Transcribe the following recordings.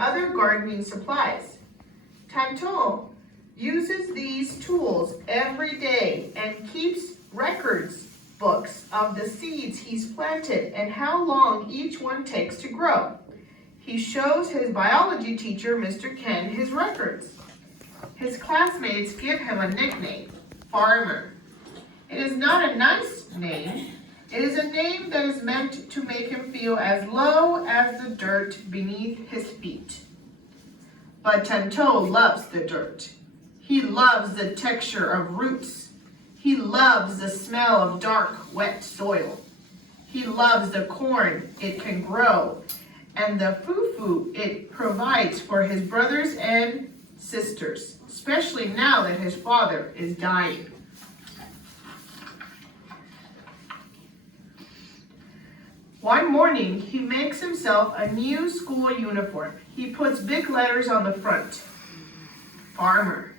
other gardening supplies. Tanto uses these tools every day and keeps records books of the seeds he's planted and how long each one takes to grow. He shows his biology teacher, Mr. Ken, his records. His classmates give him a nickname, Farmer. It is not a nice name. It is a name that is meant to make him feel as low as the dirt beneath his feet. But Tanto loves the dirt. He loves the texture of roots. He loves the smell of dark, wet soil. He loves the corn it can grow and the fufu it provides for his brothers and sisters, especially now that his father is dying. One morning, he makes himself a new school uniform. He puts big letters on the front. Farmer.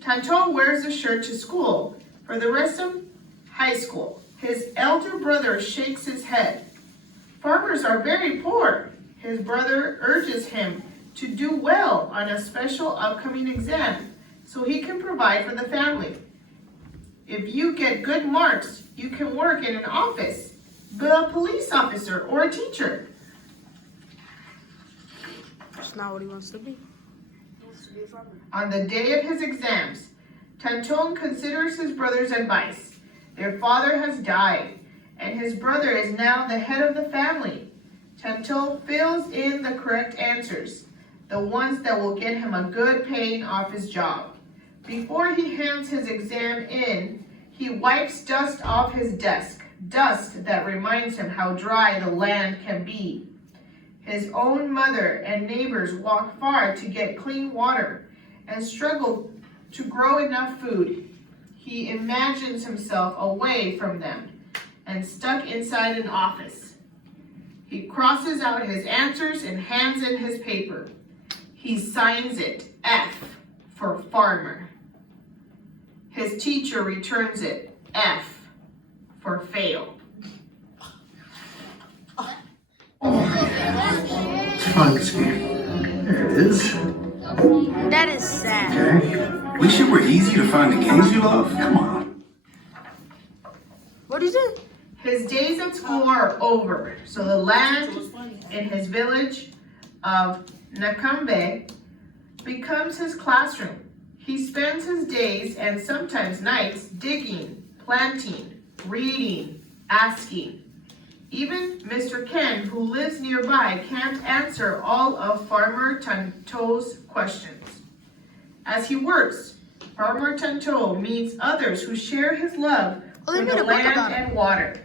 Tanto wears the shirt to school for the rest of high school. His elder brother shakes his head. Farmers are very poor. His brother urges him to do well on a special upcoming exam so he can provide for the family. If you get good marks, you can work in an office, be a police officer or a teacher. That's not what he wants to be. He wants to be a farmer. On the day of his exams, Tanton considers his brother's advice. Their father has died, and his brother is now the head of the family. Tanton fills in the correct answers, the ones that will get him a good paying office job. Before he hands his exam in, he wipes dust off his desk, dust that reminds him how dry the land can be. His own mother and neighbors walk far to get clean water and struggle to grow enough food. He imagines himself away from them and stuck inside an office. He crosses out his answers and hands in his paper. He signs it F for farmer. His teacher returns it F for fail. Fun's game. There it is. That is sad. Okay. Wish it were easy to find the games you love? Come on. What is it? His days at school are over, so the land in his village of Nakambe becomes his classroom. He spends his days and sometimes nights digging, planting, reading, asking. Even Mr. Ken, who lives nearby, can't answer all of Farmer Tanto's questions. As he works, Farmer Tanto meets others who share his love for the land and water.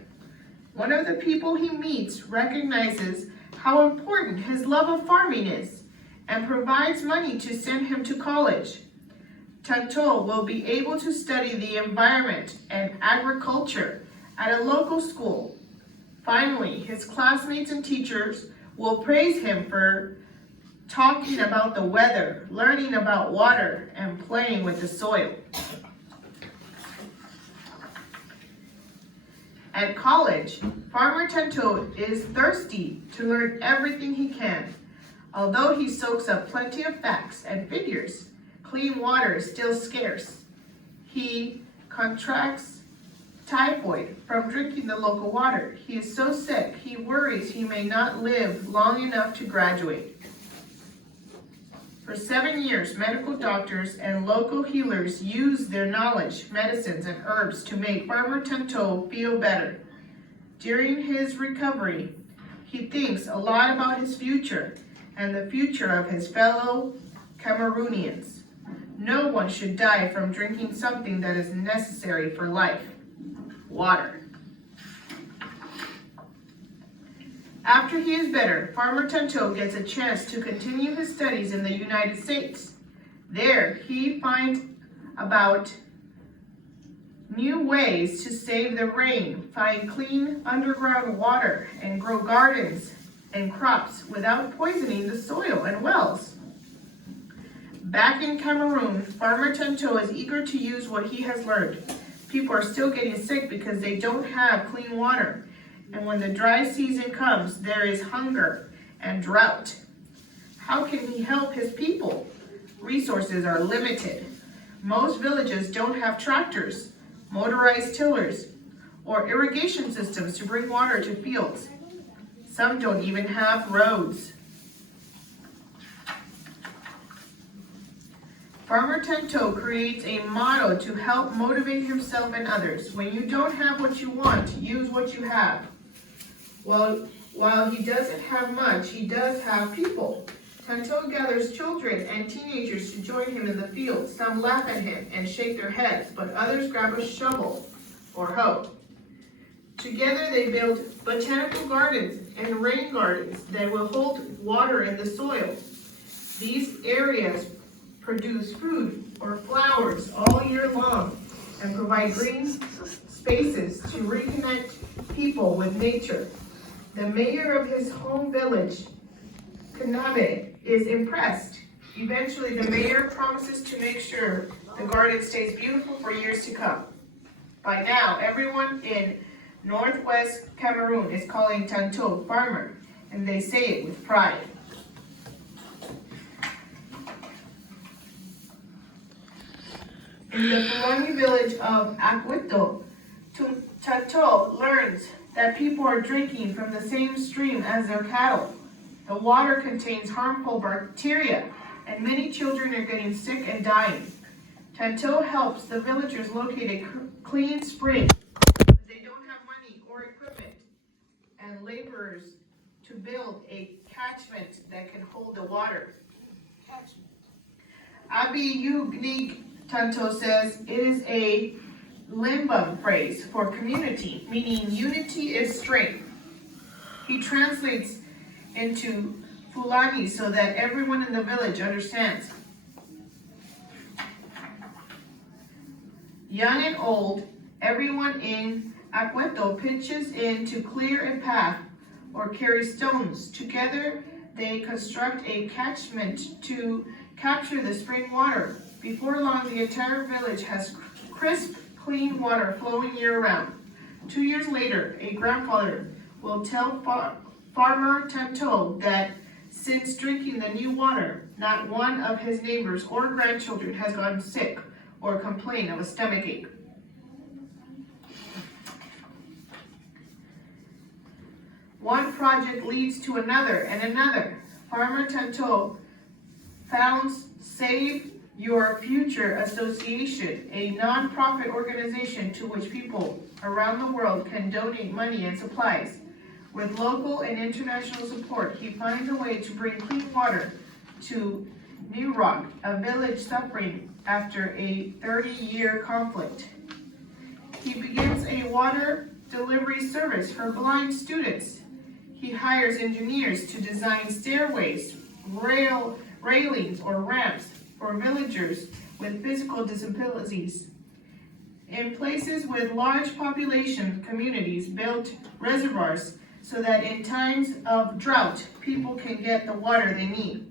One of the people he meets recognizes how important his love of farming is and provides money to send him to college. Tanto will be able to study the environment and agriculture at a local school. Finally, his classmates and teachers will praise him for talking about the weather, learning about water, and playing with the soil. At college, Farmer Tanto is thirsty to learn everything he can. Although he soaks up plenty of facts and figures, clean water is still scarce. He contracts typhoid from drinking the local water. He is so sick, he worries he may not live long enough to graduate. For 7 years, medical doctors and local healers use their knowledge, medicines, and herbs to make Farmer Tanto feel better. During his recovery, he thinks a lot about his future and the future of his fellow Cameroonians. No one should die from drinking something that is necessary for life. Water. After he is better, Farmer Tanto gets a chance to continue his studies in the United States. There, he finds about new ways to save the rain, find clean underground water, and grow gardens and crops without poisoning the soil and wells. Back in Cameroon, Farmer Tanto is eager to use what he has learned. People are still getting sick because they don't have clean water. And when the dry season comes, there is hunger and drought. How can he help his people? Resources are limited. Most villages don't have tractors, motorized tillers, or irrigation systems to bring water to fields. Some don't even have roads. Farmer Tantau creates a motto to help motivate himself and others. When you don't have what you want, use what you have. While he doesn't have much, he does have people. Tantau gathers children and teenagers to join him in the field. Some laugh at him and shake their heads, but others grab a shovel or hoe. Together they build botanical gardens and rain gardens that will hold water in the soil. These areas produce food or flowers all year long and provide green spaces to reconnect people with nature. The mayor of his home village, Kanabe, is impressed. Eventually, the mayor promises to make sure the garden stays beautiful for years to come. By now, everyone in northwest Cameroon is calling Tantau farmer, and they say it with pride. In the Fulani village of Akwito, Tantau learns that people are drinking from the same stream as their cattle. The water contains harmful bacteria, and many children are getting sick and dying. Tantau helps the villagers locate a clean spring, but they don't have money or equipment and laborers to build a catchment that can hold the water. Abi Yugnig Tantau says it is a Limbam phrase for community, meaning unity is strength. He translates into Fulani so that everyone in the village understands. Young and old, everyone in Akwito pitches in to clear a path or carry stones. Together, they construct a catchment to capture the spring water. Before long, the entire village has crisp, clean water flowing year-round. 2 years later, a grandfather will tell Farmer Tantau that since drinking the new water, not one of his neighbors or grandchildren has gotten sick or complained of a stomachache. One project leads to another and another. Farmer Tantau founds Save Your Future Association, a non-profit organization to which people around the world can donate money and supplies. With local and international support, he finds a way to bring clean water to New Rock, a village suffering after a 30-year conflict. He begins a water delivery service for blind students. He hires engineers to design stairways, railings, or ramps for villagers with physical disabilities. In places with large population communities, built reservoirs so that in times of drought, people can get the water they need.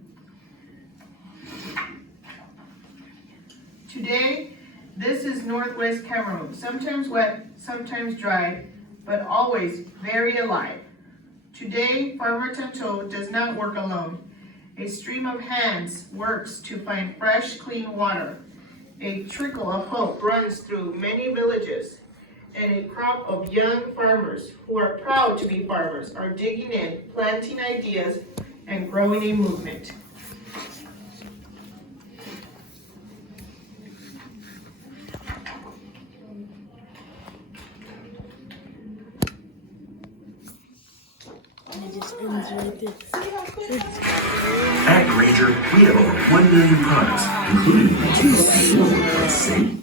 Today, this is northwest Cameroon, sometimes wet, sometimes dry, but always very alive. Today, Farmer Tantau does not work alone. A stream of hands works to find fresh, clean water. A trickle of hope runs through many villages, and a crop of young farmers who are proud to be farmers are digging in, planting ideas, and growing a movement. And it just ends right there. At Granger, we have over 1 million products, including the safe